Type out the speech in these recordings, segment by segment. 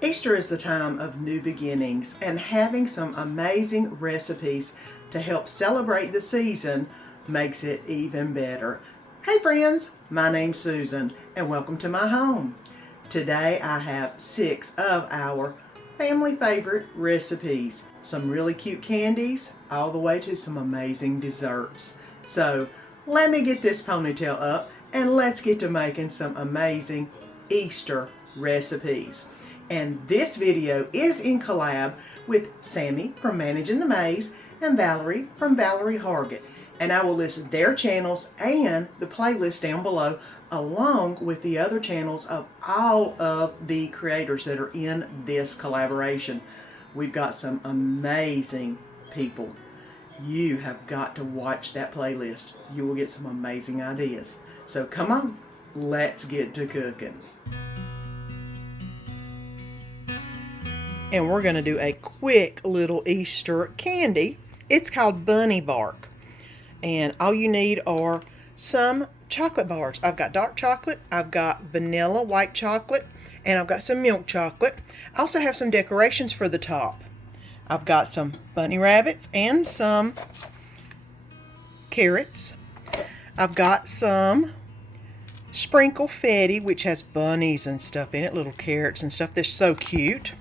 Easter is the time of new beginnings, and having some amazing recipes to help celebrate the season makes it even better. Hey friends, my name's Susan and welcome to my home. Today I have 6 of our family favorite recipes. Some really cute candies all the way to some amazing desserts. So let me get this ponytail up and let's get to making some amazing Easter recipes. And this video is in collab with Sammi from Managin the Maze and Valerie from Valerie Hargett. And I will list their channels and the playlist down below, along with the other channels of all of the creators that are in this collaboration. We've got some amazing people. You have got to watch that playlist. You will get some amazing ideas. So come on, let's get to cooking. And we're going to do a quick little Easter candy. It's called bunny bark. And all you need are some chocolate bars. I've got dark chocolate, I've got vanilla white chocolate, and I've got some milk chocolate. I also have some decorations for the top. I've got some bunny rabbits and some carrots. I've got some sprinkle fetty, which has bunnies and stuff in it, little carrots and stuff. They're so cute.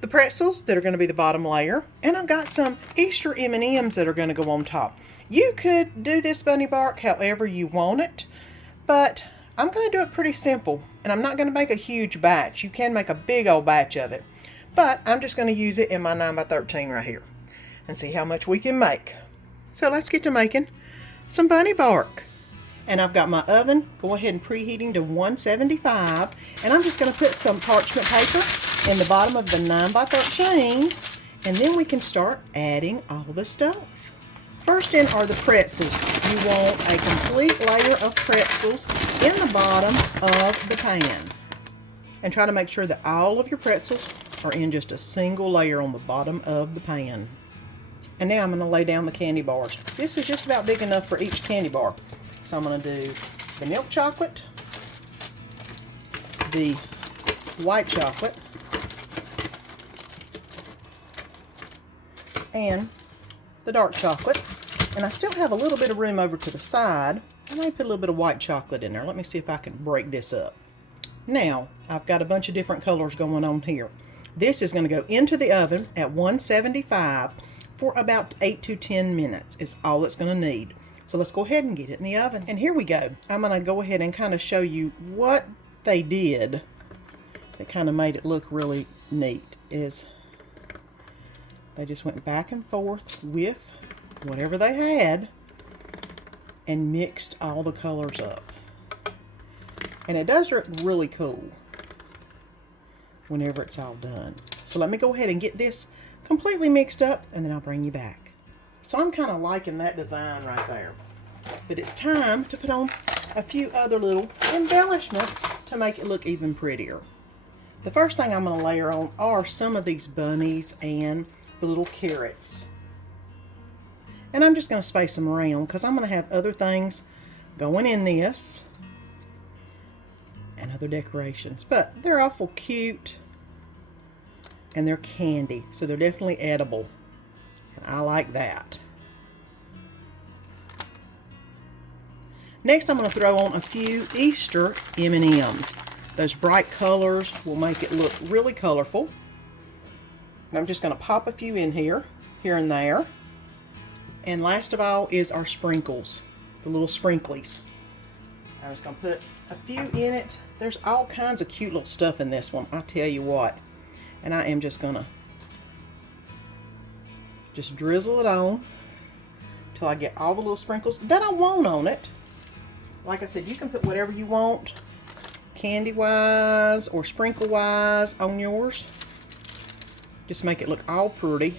The pretzels that are going to be the bottom layer, and I've got some Easter M&Ms that are going to go on top. You could do this bunny bark however you want it, but I'm going to do it pretty simple, and I'm not going to make a huge batch. You can make a big old batch of it, but I'm just going to use it in my 9x13 right here and see how much we can make. So let's get to making some bunny bark. And I've got my oven, go ahead and preheating to 175, and I'm just going to put some parchment paper in the bottom of the 9x13, and then we can start adding all the stuff. First in are the pretzels. You want a complete layer of pretzels in the bottom of the pan. And try to make sure that all of your pretzels are in just a single layer on the bottom of the pan. And now I'm going to lay down the candy bars. This is just about big enough for each candy bar. So I'm going to do the milk chocolate, the white chocolate, and the dark chocolate. And I still have a little bit of room over to the side. I might put a little bit of white chocolate in there. Let me see if I can break this up. Now, I've got a bunch of different colors going on here. This is going to go into the oven at 175 for about 8 to 10 minutes is all it's going to need. So let's go ahead and get it in the oven. And here we go. I'm going to go ahead and kind of show you what they did that kind of made it look really neat. Is they just went back and forth with whatever they had and mixed all the colors up. And it does look really cool whenever it's all done. So let me go ahead and get this completely mixed up and then I'll bring you back. So I'm kind of liking that design right there. But it's time to put on a few other little embellishments to make it look even prettier. The first thing I'm going to layer on are some of these bunnies and the little carrots. And I'm just going to space them around because I'm going to have other things going in this and other decorations. But they're awful cute and they're candy, so they're definitely edible. I like that. Next, I'm going to throw on a few Easter M&Ms. Those bright colors will make it look really colorful. And I'm just going to pop a few in here and there. And last of all is our sprinkles, the little sprinklies. I'm just going to put a few in it. There's all kinds of cute little stuff in this one, I tell you what. And I am just going to just drizzle it on till I get all the little sprinkles that I want on it. Like I said, you can put whatever you want, candy-wise or sprinkle-wise on yours. Just make it look all pretty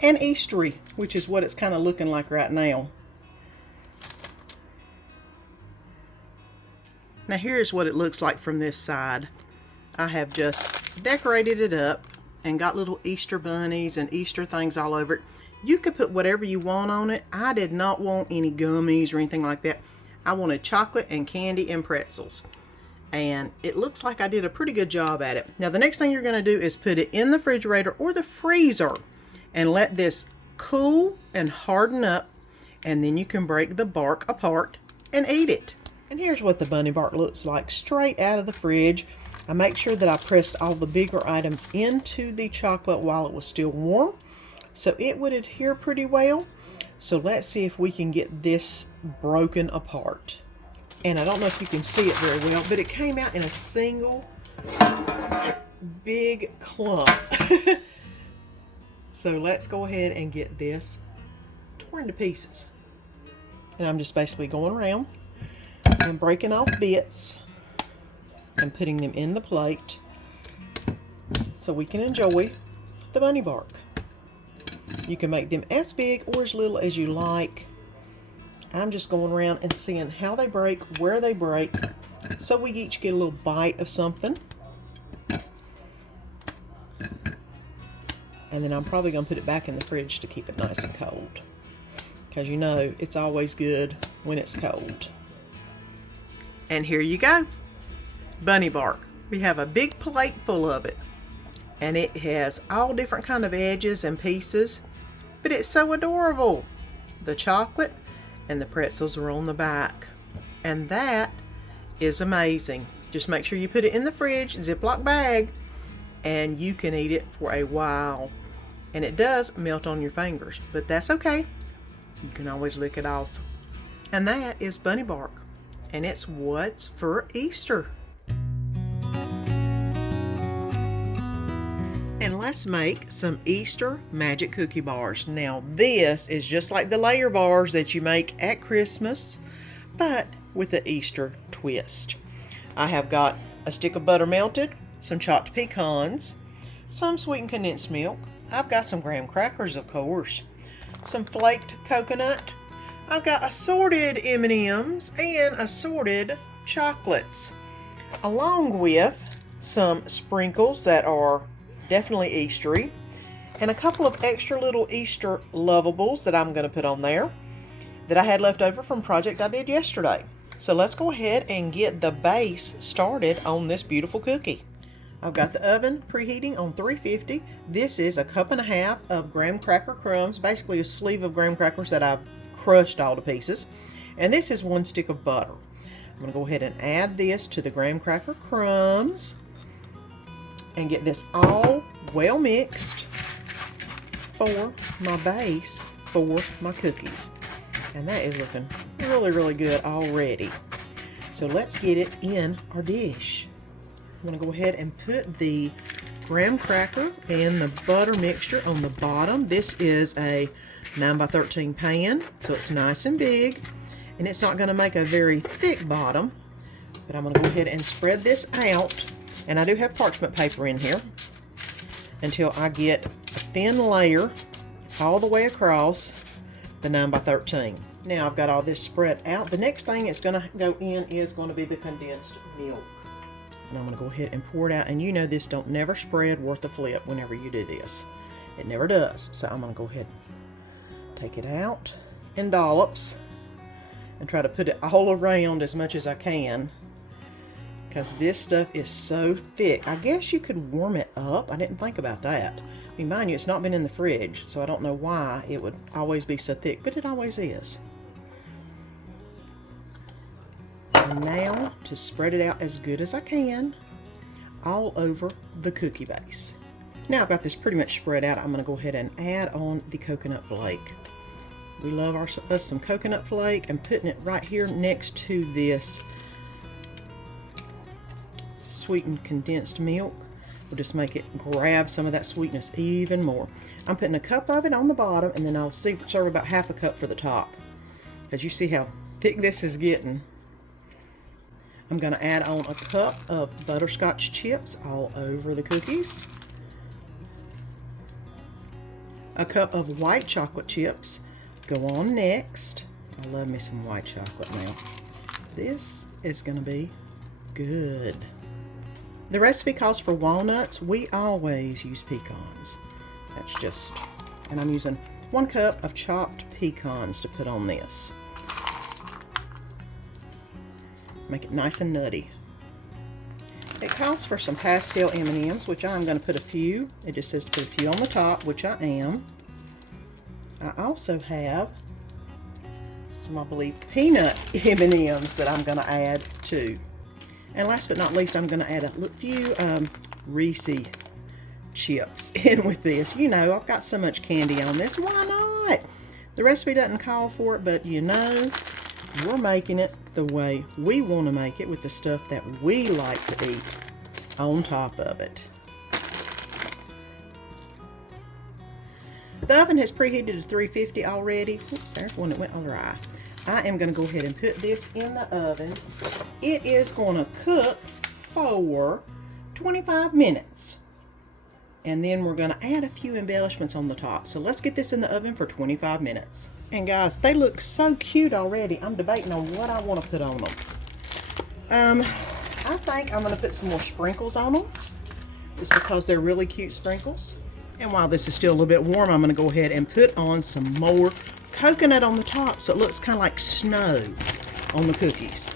and Eastery, which is what it's kind of looking like right now. Now here's what it looks like from this side. I have just decorated it up and got little Easter bunnies and Easter things all over it. You could put whatever you want on it. I did not want any gummies or anything like that. I wanted chocolate and candy and pretzels. and it looks like I did a pretty good job at it. Now the next thing you're going to do is put it in the refrigerator or the freezer and let this cool and harden up, and then you can break the bark apart and eat it. And here's what the bunny bark looks like straight out of the fridge. I make sure that I pressed all the bigger items into the chocolate while it was still warm, so it would adhere pretty well. So let's see if we can get this broken apart. And I don't know if you can see it very well, but it came out in a single big clump. So let's go ahead and get this torn to pieces. And I'm just basically going around and breaking off bits and putting them in the plate so we can enjoy the bunny bark. You can make them as big or as little as you like. I'm just going around and seeing how they break, where they break, so we each get a little bite of something. And then I'm probably going to put it back in the fridge to keep it nice and cold, because you know it's always good when it's cold. And here you go, bunny bark. We have a big plate full of it, and it has all different kind of edges and pieces, but it's so adorable. The chocolate and the pretzels are on the back, and that is amazing. Just make sure you put it in the fridge, Ziploc bag, and you can eat it for a while. And it does melt on your fingers, but that's okay. You can always lick it off. And that is bunny bark, and it's what's for Easter. And let's make some Easter magic cookie bars. Now this is just like the layer bars that you make at Christmas, but with the Easter twist. I have got a stick of butter melted, some chopped pecans, some sweetened condensed milk. I've got some graham crackers, of course, some flaked coconut. I've got assorted M&Ms and assorted chocolates, along with some sprinkles that are definitely Eastery, and a couple of extra little Easter lovables that I'm going to put on there that I had left over from a project I did yesterday. So let's go ahead and get the base started on this beautiful cookie. I've got the oven preheating on 350. This is a cup and a half of graham cracker crumbs, basically a sleeve of graham crackers that I've crushed all to pieces. And this is 1 stick of butter. I'm going to go ahead and add this to the graham cracker crumbs and get this all well mixed for my base for my cookies. And that is looking really, really good already. So let's get it in our dish. I'm going to go ahead and put the graham cracker and the butter mixture on the bottom. This is a 9x13 pan, so it's nice and big, and it's not going to make a very thick bottom, but I'm going to go ahead and spread this out, and I do have parchment paper in here, until I get a thin layer all the way across the 9x13. Now I've got all this spread out. The next thing it's going to go in is going to be the condensed milk. And I'm going to go ahead and pour it out. And you know this don't never spread worth a flip whenever you do this. It never does. So I'm going to go ahead and take it out in dollops and try to put it all around as much as I can, because this stuff is so thick. I guess you could warm it up. I didn't think about that. I mean, mind you, it's not been in the fridge, so I don't know why it would always be so thick, but it always is. And now to spread it out as good as I can all over the cookie base. Now I've got this pretty much spread out. I'm going to go ahead and add on the coconut flake. We love us some coconut flake, and putting it right here next to this sweetened condensed milk will just make it grab some of that sweetness even more. I'm putting a cup of it on the bottom, and then I'll serve about half a cup for the top. As you see how thick this is getting. I'm going to add on a cup of butterscotch chips all over the cookies. A cup of white chocolate chips go on next. I love me some white chocolate now. This is going to be good. The recipe calls for walnuts. We always use pecans. That's just, and I'm using 1 cup of chopped pecans to put on this. Make it nice and nutty. It calls for some pastel M&Ms, which I'm going to put a few. It just says to put a few on the top, which I am. I also have some, I believe, peanut M&Ms that I'm going to add too. And last but not least, I'm going to add a few Reese chips in with this. You know, I've got so much candy on this. Why not? The recipe doesn't call for it, but you know, we're making it the way we want to make it with the stuff that we like to eat on top of it. The oven has preheated to 350 already. Oops, there's one that went awry. I am going to go ahead and put this in the oven. It is going to cook for 25 minutes. And then we're going to add a few embellishments on the top. So let's get this in the oven for 25 minutes. And guys, they look so cute already. I'm debating on what I want to put on them. I think I'm going to put some more sprinkles on them, just because they're really cute sprinkles. And while this is still a little bit warm, I'm going to go ahead and put on some more coconut on the top so it looks kind of like snow on the cookies.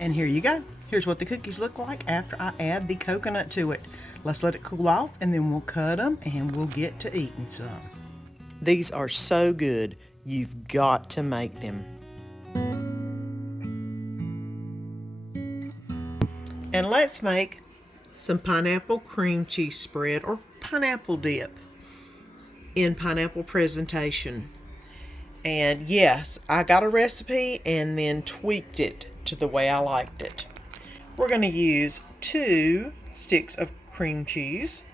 And here you go. Here's what the cookies look like after I add the coconut to it. Let's let it cool off and then we'll cut them and we'll get to eating some. These are so good, you've got to make them. And let's make some pineapple cream cheese spread or pineapple dip in pineapple presentation. And yes, I got a recipe and then tweaked it to the way I liked it. We're going to use 2 sticks of cream cheese,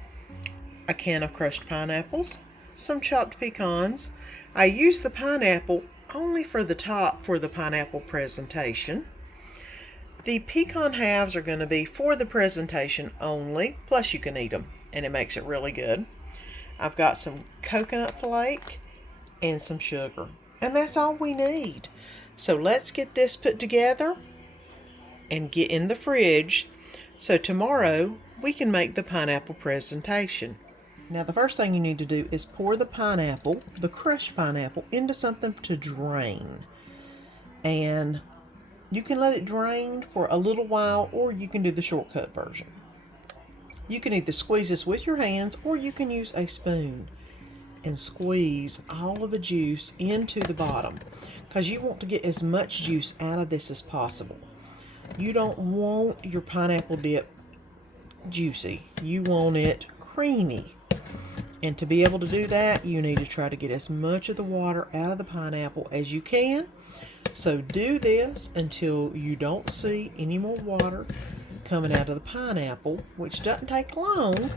a can of crushed pineapples, some chopped pecans. I use the pineapple only for the top for the pineapple presentation. The pecan halves are going to be for the presentation only, plus you can eat them, and it makes it really good. I've got some coconut flake and some sugar, and that's all we need. So let's get this put together and get in the fridge so tomorrow we can make the pineapple presentation. Now the first thing you need to do is pour the pineapple, the crushed pineapple, into something to drain. And you can let it drain for a little while, or you can do the shortcut version. You can either squeeze this with your hands, or you can use a spoon and squeeze all of the juice into the bottom, because you want to get as much juice out of this as possible. You don't want your pineapple dip juicy. You want it creamy. And to be able to do that, you need to try to get as much of the water out of the pineapple as you can. So do this until you don't see any more water coming out of the pineapple, which doesn't take long.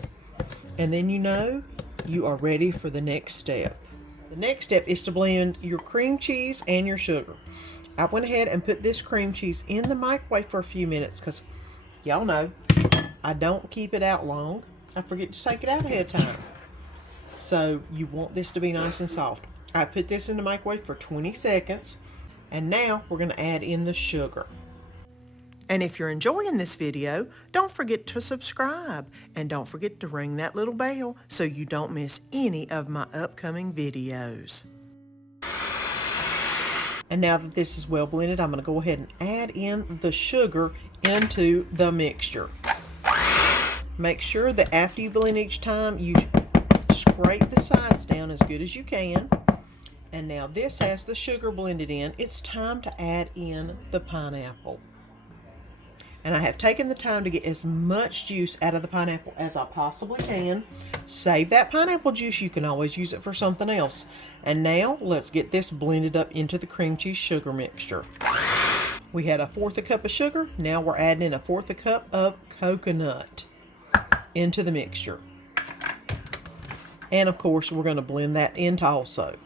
And then you know you are ready for the next step. The next step is to blend your cream cheese and your sugar. I went ahead and put this cream cheese in the microwave for a few minutes because y'all know I don't keep it out long. I forget to take it out ahead of time. So you want this to be nice and soft. I put this in the microwave for 20 seconds. And now we're going to add in the sugar. And if you're enjoying this video, don't forget to subscribe. And don't forget to ring that little bell so you don't miss any of my upcoming videos. And now that this is well blended, I'm going to go ahead and add in the sugar into the mixture. Make sure that after you blend each time, you scrape the sides down as good as you can. And now this has the sugar blended in. It's time to add in the pineapple. And I have taken the time to get as much juice out of the pineapple as I possibly can. Save that pineapple juice. You can always use it for something else. And now let's get this blended up into the cream cheese sugar mixture. We had 1/4 cup of sugar. Now we're adding in 1/4 cup of coconut into the mixture. And of course, we're going to blend that in also.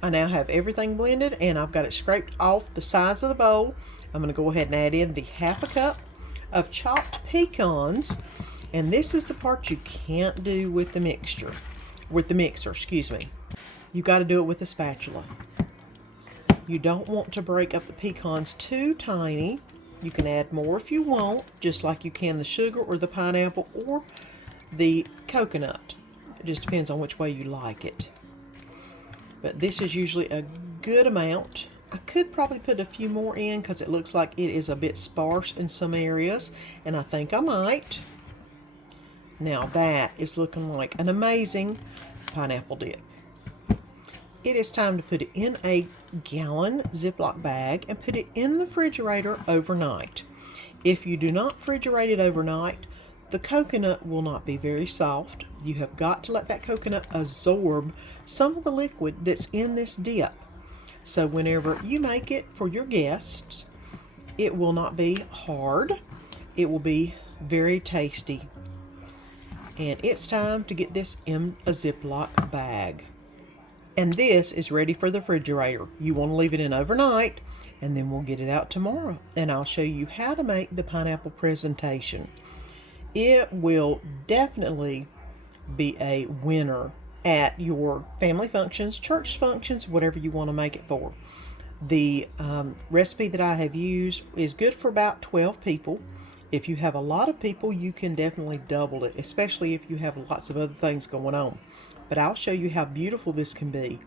I now have everything blended and I've got it scraped off the sides of the bowl. I'm going to go ahead and add in the 1/2 cup of chopped pecans. And this is the part you can't do with the mixer, excuse me. You got to do it with a spatula. You don't want to break up the pecans too tiny. You can add more if you want, just like you can the sugar or the pineapple or the coconut. It just depends on which way you like it. But this is usually a good amount I could probably put a few more in because it looks like it is a bit sparse in some areas, and I think I might. Now that is looking like an amazing pineapple dip. It is time to put it in a gallon Ziploc bag and put it in the refrigerator overnight. If you do not refrigerate it overnight, the coconut will not be very soft. You have got to let that coconut absorb some of the liquid that's in this dip. So whenever you make it for your guests, it will not be hard. It will be very tasty. And it's time to get this in a Ziploc bag. And this is ready for the refrigerator. You want to leave it in overnight, and then we'll get it out tomorrow. And I'll show you how to make the pineapple presentation. It will definitely be a winner at your family functions, church functions, whatever you want to make it for. The recipe that I have used is good for about 12 people. If you have a lot of people, you can definitely double it, especially if you have lots of other things going on. But I'll show you how beautiful this can be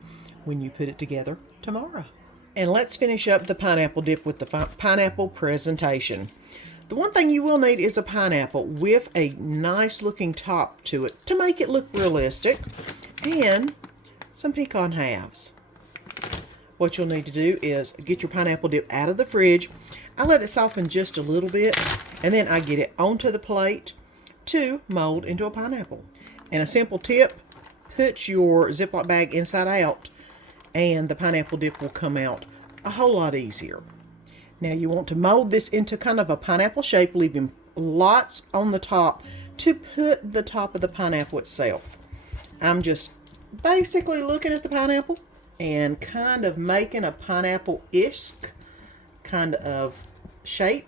when you put it together tomorrow. And let's finish up the pineapple dip with the pineapple presentation. The one thing you will need is a pineapple with a nice looking top to it to make it look realistic, and some pecan halves. What you'll need to do is get your pineapple dip out of the fridge. I let it soften just a little bit, and then I get it onto the plate to mold into a pineapple. And a simple tip, put your Ziploc bag inside out and the pineapple dip will come out a whole lot easier. Now you want to mold this into kind of a pineapple shape, leaving lots on the top to put the top of the pineapple itself. I'm just basically looking at the pineapple and kind of making a pineapple-ish kind of shape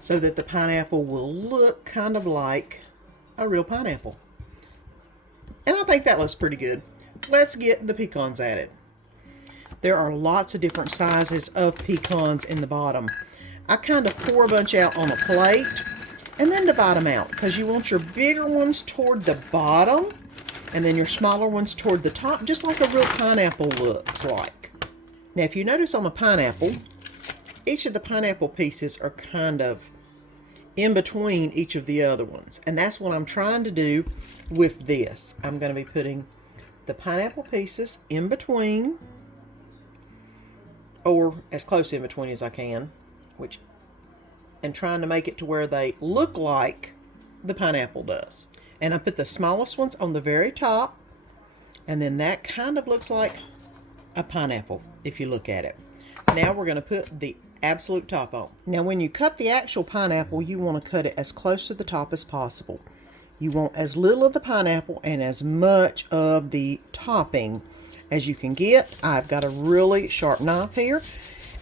so that the pineapple will look kind of like a real pineapple. And I think that looks pretty good. Let's get the pecans added. There are lots of different sizes of pecans in the bottom. I kind of pour a bunch out on a plate and then divide them out because you want your bigger ones toward the bottom and then your smaller ones toward the top, just like a real pineapple looks like. Now if you notice on a pineapple, each of the pineapple pieces are kind of in between each of the other ones, and that's what I'm trying to do with this. I'm going to be putting the pineapple pieces in between, or as close in between as I can, and trying to make it to where they look like the pineapple does. And I put the smallest ones on the very top, and then that kind of looks like a pineapple if you look at it. Now we're going to put the absolute top on. Now when you cut the actual pineapple, you want to cut it as close to the top as possible. You want as little of the pineapple and as much of the topping as you can get. I've got a really sharp knife here,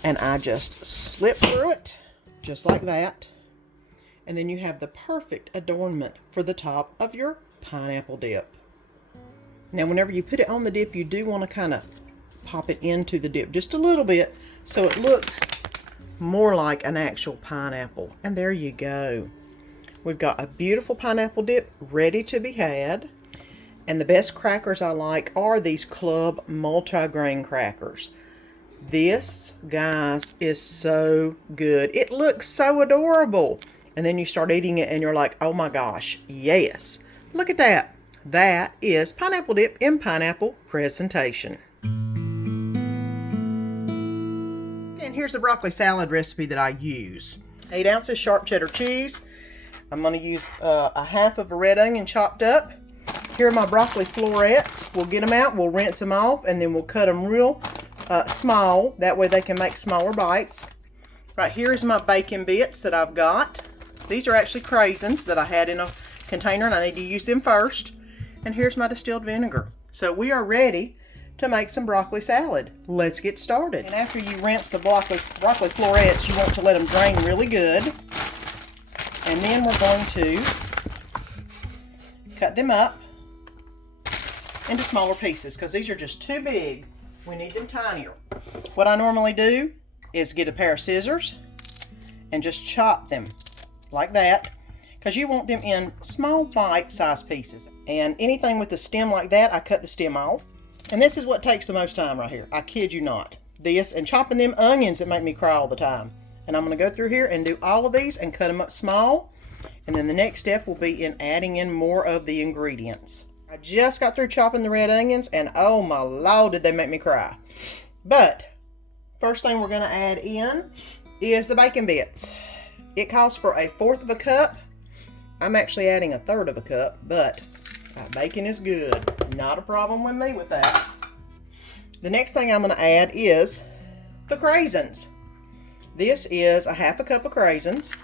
and I just slip through it just like that, and then you have the perfect adornment for the top of your pineapple dip. Now whenever you put it on the dip, you do want to kind of pop it into the dip just a little bit so it looks more like an actual pineapple. And there you go. We've got a beautiful pineapple dip ready to be had. And the best crackers I like are these Club multi-grain crackers. This, guys, is so good. It looks so adorable. And then you start eating it and you're like, oh my gosh, yes. Look at that. That is pineapple dip in pineapple presentation. And here's the broccoli salad recipe that I use. 8 ounces sharp cheddar cheese. I'm going to use a half of a red onion chopped up. Here are my broccoli florets. We'll get them out, we'll rinse them off, and then we'll cut them real small. That way they can make smaller bites. Right here is my bacon bits that I've got. These are actually craisins that I had in a container, and I need to use them first. And here's my distilled vinegar. So we are ready to make some broccoli salad. Let's get started. And after you rinse the broccoli florets, you want to let them drain really good. And then we're going to cut them up into smaller pieces because these are just too big. We need them tinier. What I normally do is get a pair of scissors and just chop them like that because you want them in small bite-sized pieces. And anything with the stem like that, I cut the stem off. And this is what takes the most time right here. I kid you not. This and chopping them onions that make me cry all the time. And I'm going to go through here and do all of these and cut them up small. And then the next step will be in adding in more of the ingredients. I just got through chopping the red onions and oh my Lord, did they make me cry. But first thing we're going to add in is the bacon bits. It calls for 1/4 cup. I'm actually adding 1/3 cup, but bacon is good. Not a problem with me with that. The next thing I'm going to add is the craisins. This is 1/2 cup of craisins,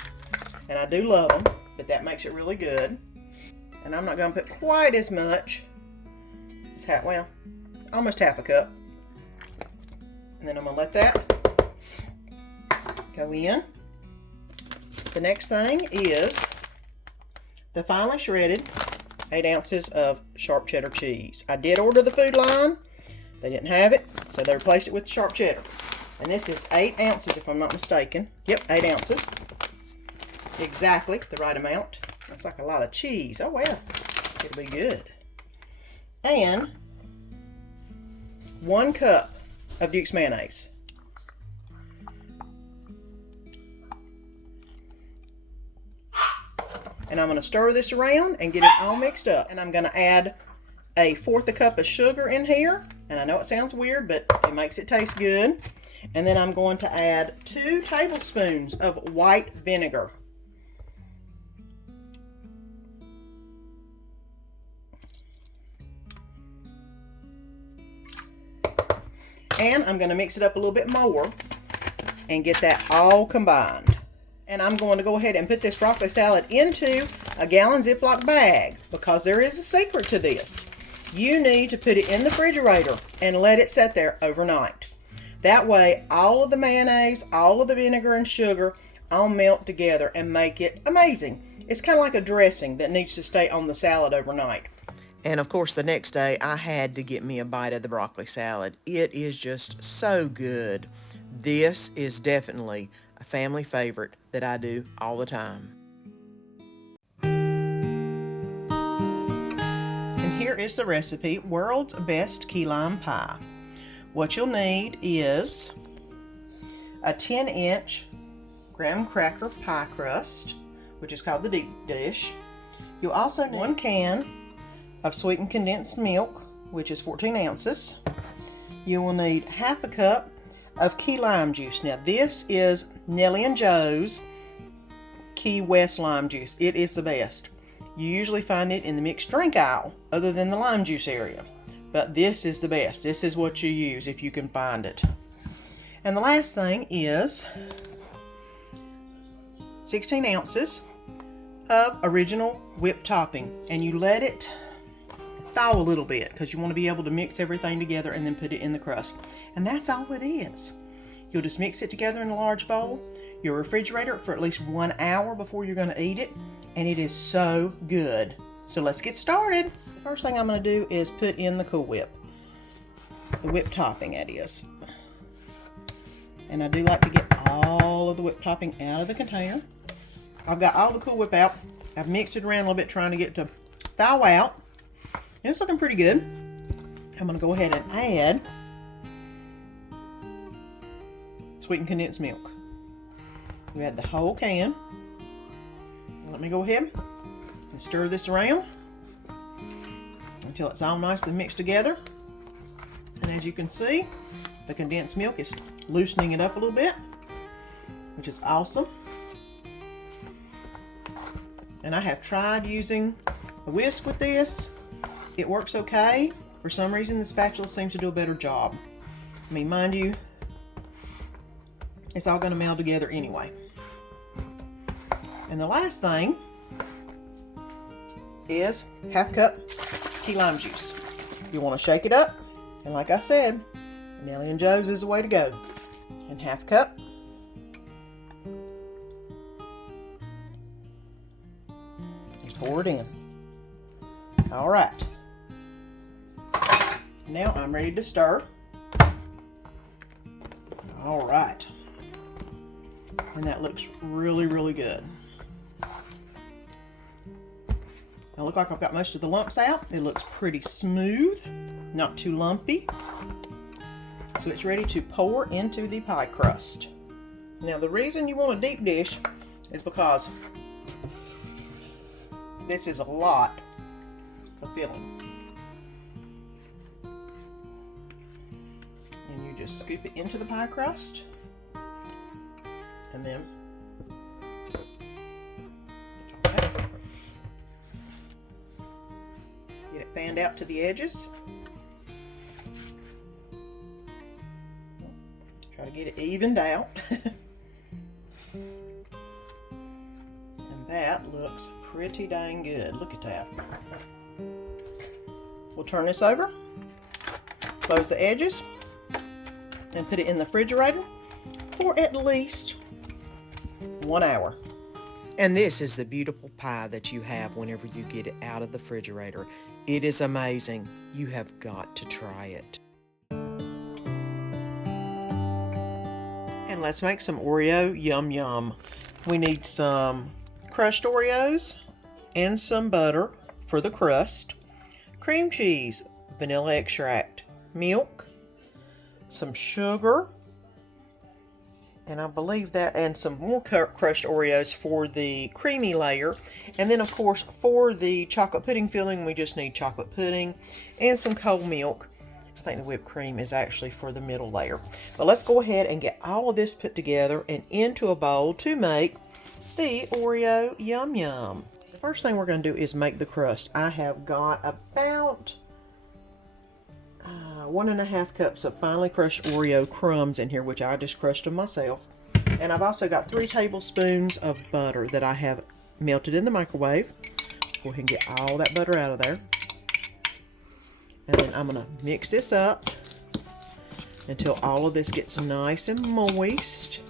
and I do love them, but that makes it really good. And I'm not going to put quite as much as almost 1/2 cup. And then I'm going to let that go in. The next thing is the finely shredded 8 ounces of sharp cheddar cheese. I did order the food line. They didn't have it, so they replaced it with sharp cheddar. And this is 8 ounces if I'm not mistaken. Yep, 8 ounces. Exactly the right amount. That's like a lot of cheese. Oh well, it'll be good. And 1 cup of Duke's mayonnaise. And I'm going to stir this around and get it all mixed up. And I'm going to add 1/4 cup of sugar in here. And I know it sounds weird, but it makes it taste good. And then I'm going to add 2 tablespoons of white vinegar. And I'm going to mix it up a little bit more and get that all combined. And I'm going to go ahead and put this broccoli salad into a gallon Ziploc bag because there is a secret to this. You need to put it in the refrigerator and let it sit there overnight. That way, all of the mayonnaise, all of the vinegar and sugar all melt together and make it amazing. It's kind of like a dressing that needs to stay on the salad overnight. And of course, the next day, I had to get me a bite of the broccoli salad. It is just so good. This is definitely a family favorite that I do all the time. And here is the recipe, World's Best Key Lime Pie. What you'll need is a 10-inch graham cracker pie crust, which is called the deep dish. You'll also need 1 can of sweetened condensed milk, which is 14 ounces. You will need 1/2 cup of key lime juice. Now this is Nellie and Joe's Key West lime juice. It is the best. You usually find it in the mixed drink aisle other than the lime juice area. But this is the best. This is what you use if you can find it. And the last thing is 16 ounces of original whipped topping. And you let it thaw a little bit because you want to be able to mix everything together and then put it in the crust. And that's all it is. You'll just mix it together in a large bowl. You'll refrigerate it for at least 1 hour before you're going to eat it. And it is so good. So let's get started. The first thing I'm going to do is put in the Cool Whip. The whipped topping, that is. And I do like to get all of the whipped topping out of the container. I've got all the Cool Whip out. I've mixed it around a little bit trying to get it to thaw out. And it's looking pretty good. I'm going to go ahead and add sweetened condensed milk. We add the whole can. Let me go ahead and stir this around until it's all nicely mixed together. And as you can see, the condensed milk is loosening it up a little bit, which is awesome. And I have tried using a whisk with this. It works okay. For some reason, the spatula seems to do a better job. I mean, mind you, it's all going to meld together anyway. And the last thing is 1/2 cup key lime juice. You want to shake it up, and like I said, Nellie and Joe's is the way to go. And 1/2 cup. And pour it in. All right. Now I'm ready to stir. All right. And that looks really, really good. I look like I've got most of the lumps out. It looks pretty smooth. not too lumpy. So it's ready to pour into the pie crust. Now the reason you want a deep dish is because this is a lot of filling. And you just scoop it into the pie crust. And then get it fanned out to the edges. Try to get it evened out. And that looks pretty dang good. Look at that. We'll turn this over, close the edges, and put it in the refrigerator for at least 1 hour. And this is the beautiful pie that you have whenever you get it out of the refrigerator. It is amazing. You have got to try it. And let's make some Oreo Yum Yum. We need some crushed Oreos and some butter for the crust, cream cheese, vanilla extract, milk, some sugar, and I believe that, and some more crushed Oreos for the creamy layer. And then of course for the chocolate pudding filling, we just need chocolate pudding and some cold milk. I think the whipped cream is actually for the middle layer. But let's go ahead and get all of this put together and into a bowl to make the Oreo Yum Yum. The first thing we're going to do is make the crust. I have got about 1.5 cups of finely crushed Oreo crumbs in here, which I just crushed them myself. And I've also got 3 tablespoons of butter that I have melted in the microwave. Go ahead and get all that butter out of there. And then I'm going to mix this up until all of this gets nice and moist.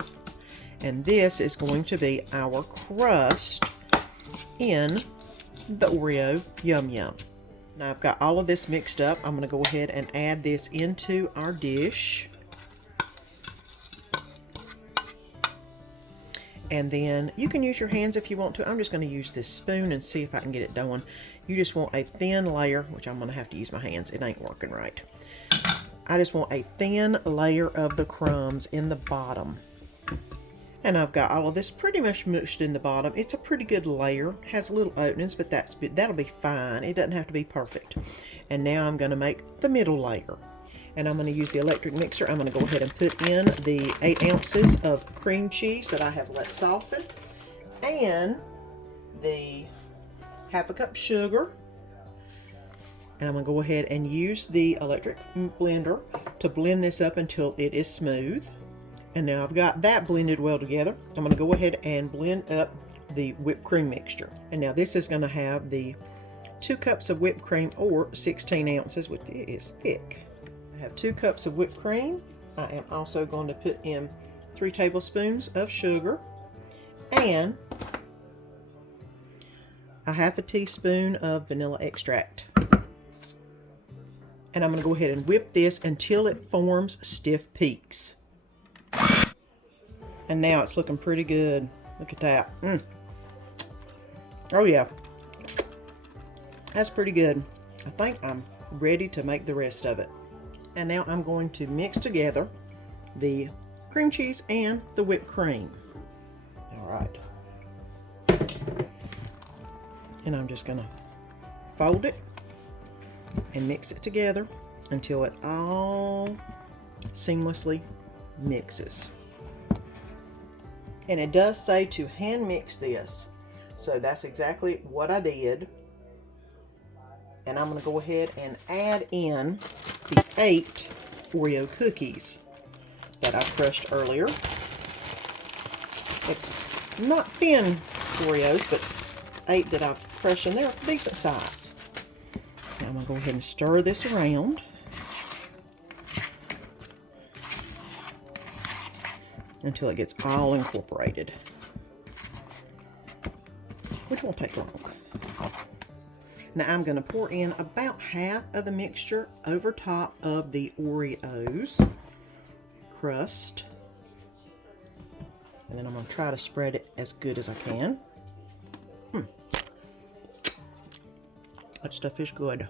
And this is going to be our crust in the Oreo Yum Yum. Now I've got all of this mixed up. I'm going to go ahead and add this into our dish. And then you can use your hands if you want to. I'm just going to use this spoon and see if I can get it done. You just want a thin layer, which I'm going to have to use my hands. It ain't working right. I just want a thin layer of the crumbs in the bottom. And I've got all of this pretty much mushed in the bottom. It's a pretty good layer. It has little openings, but that'll be fine. It doesn't have to be perfect. And now I'm going to make the middle layer. And I'm going to use the electric mixer. I'm going to go ahead and put in the 8 ounces of cream cheese that I have let soften. And the 1/2 cup sugar. And I'm going to go ahead and use the electric blender to blend this up until it is smooth. And now I've got that blended well together. I'm going to go ahead and blend up the whipped cream mixture. And now this is going to have the 2 cups of whipped cream, or 16 ounces, which it is thick. I have 2 cups of whipped cream. I am also going to put in 3 tablespoons of sugar and a 1/2 teaspoon of vanilla extract. And I'm going to go ahead and whip this until it forms stiff peaks. And now it's looking pretty good. Look at that. Oh yeah. That's pretty good. I think I'm ready to make the rest of it. And now I'm going to mix together the cream cheese and the whipped cream. All right. And I'm just going to fold it and mix it together until it all seamlessly mixes. And it does say to hand mix this, so that's exactly what I did. And I'm going to go ahead and add in the 8 Oreo cookies that I crushed earlier. It's not thin Oreos, but 8 that I've crushed, and they're decent size. Now I'm going to go ahead and stir this around until it gets all incorporated, which won't take long. Now I'm going to pour in about half of the mixture over top of the Oreos crust, and then I'm going to try to spread it as good as I can. That stuff is good.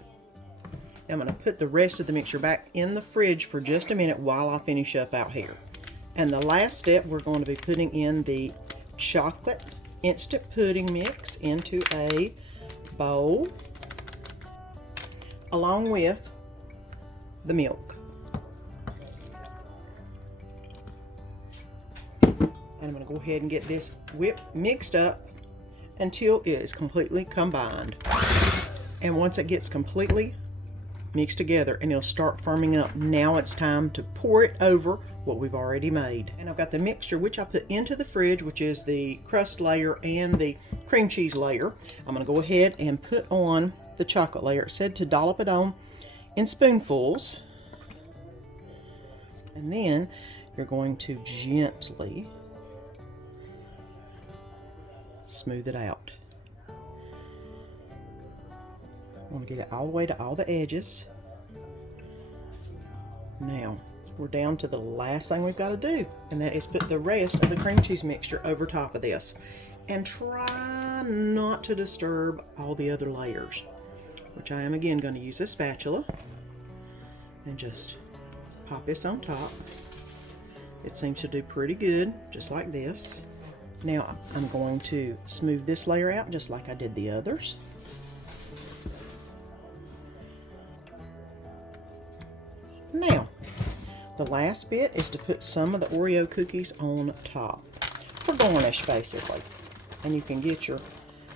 I'm going to put the rest of the mixture back in the fridge for just a minute while I finish up out here. And the last step, we're going to be putting in the chocolate instant pudding mix into a bowl along with the milk. And I'm going to go ahead and get this mixed up until it is completely combined. And once it gets completely mixed together and it'll start firming up, now it's time to pour it over what we've already made. And I've got the mixture which I put into the fridge, which is the crust layer and the cream cheese layer. I'm going to go ahead and put on the chocolate layer. It said to dollop it on in spoonfuls, and then you're going to gently smooth it out. I want to get it all the way to all the edges. Now we're down to the last thing we've got to do, and that is put the rest of the cream cheese mixture over top of this, and try not to disturb all the other layers, which I am again going to use a spatula and just pop this on top. It seems to do pretty good, just like this. Now I'm going to smooth this layer out just like I did the others. Now, the last bit is to put some of the Oreo cookies on top for garnish, basically. And you can get your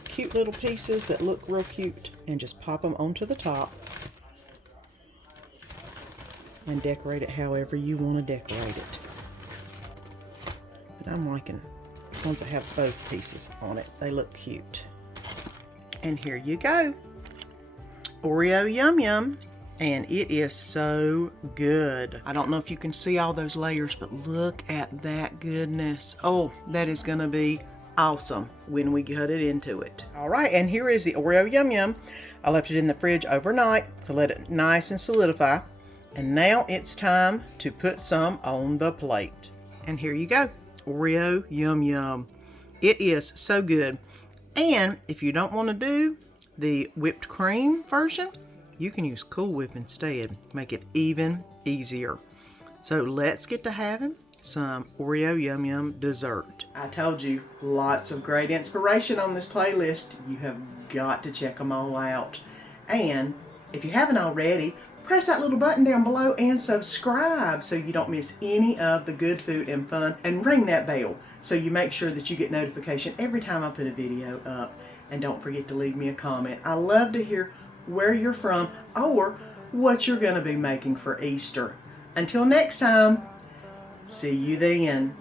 cute little pieces that look real cute and just pop them onto the top and decorate it however you want to decorate it. And I'm liking ones that have both pieces on it. They look cute. And here you go. Oreo Yum Yum. And it is so good. I don't know if you can see all those layers, but look at that goodness. Oh, that is gonna be awesome when we cut it into it. All right, and here is the Oreo Yum Yum. I left it in the fridge overnight to let it nice and solidify. And now it's time to put some on the plate. And here you go, Oreo Yum Yum. It is so good. And if you don't want to do the whipped cream version, you can use Cool Whip instead. Make it even easier. So let's get to having some Oreo Yum Yum dessert. I told you, lots of great inspiration on this playlist. You have got to check them all out. And if you haven't already, press that little button down below and subscribe so you don't miss any of the good food and fun, and ring that bell so you make sure that you get notification every time I put a video up. And don't forget to leave me a comment. I love to hear where you're from or what you're going to be making for Easter. Until next time, see you then.